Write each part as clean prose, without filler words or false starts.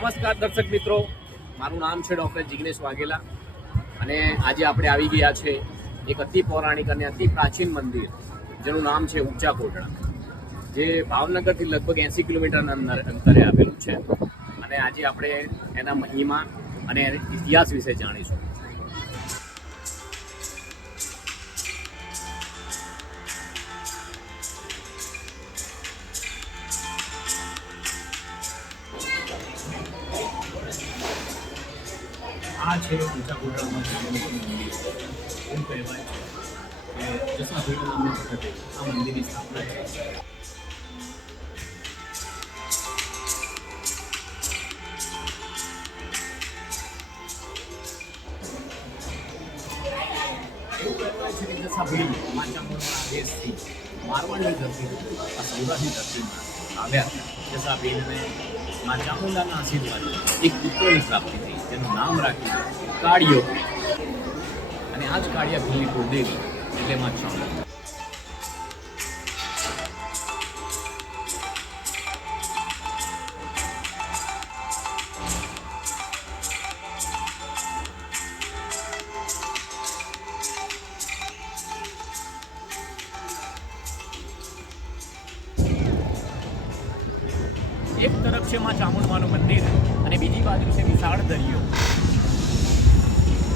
નમસ્કાર દર્શક મિત્રો, મારું નામ છે ડૉક્ટર જિગ્નેશ વાઘેલા અને આજે આપણે આવી ગયા છે એક અતિ પૌરાણિક અને અતિ પ્રાચીન મંદિર જેનું નામ છે ઊંચા કોટડા, જે ભાવનગરથી લગભગ 80 કિલોમીટરના અંતરે આવેલું છે. અને આજે આપણે એના મહિમા અને ઇતિહાસ વિશે જાણીશું. આ છે ઊંચા કોટડામાં મંદિર. એવું કહેવાય છે કે જસાભીલ નામના વખતે આ મંદિરની સ્થાપના થઈ છે. એવું કહેવાય છે કે જસાભીલ માચામુંડા આદેશથી મારવાડની ધરતીથી આ સૌરાષ્ટ્રની ધરતીમાં આવ્યા હતા. જસાભીલને માચામુંડાના આશીર્વાદ એક પુત્રની પ્રાપ્તિ થઈ, તેનું નામ રાખ્યું કાળિયો. અને આ જ કાળિયા ભીલની કુળદેવી એટલે માં ચામુંડા. એક તરફ છે માં ચામુંડાનું મંદિર અને બીજી બાજુ છે વિશાળ દરિયો.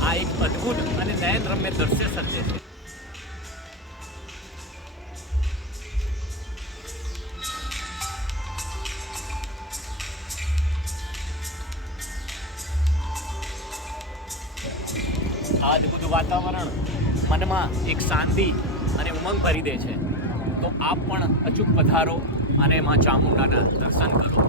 આ એક અદ્ભુત અને નયનરમ્ય દ્રશ્ય સર્જે છે. આ અદ્ભુત વાતાવરણ મનમાં એક શાંતિ અને ઉમંગ ભરી દે છે. તો આપ પણ અચૂક પધારો અને માં ચામુંડાના દર્શન કરો.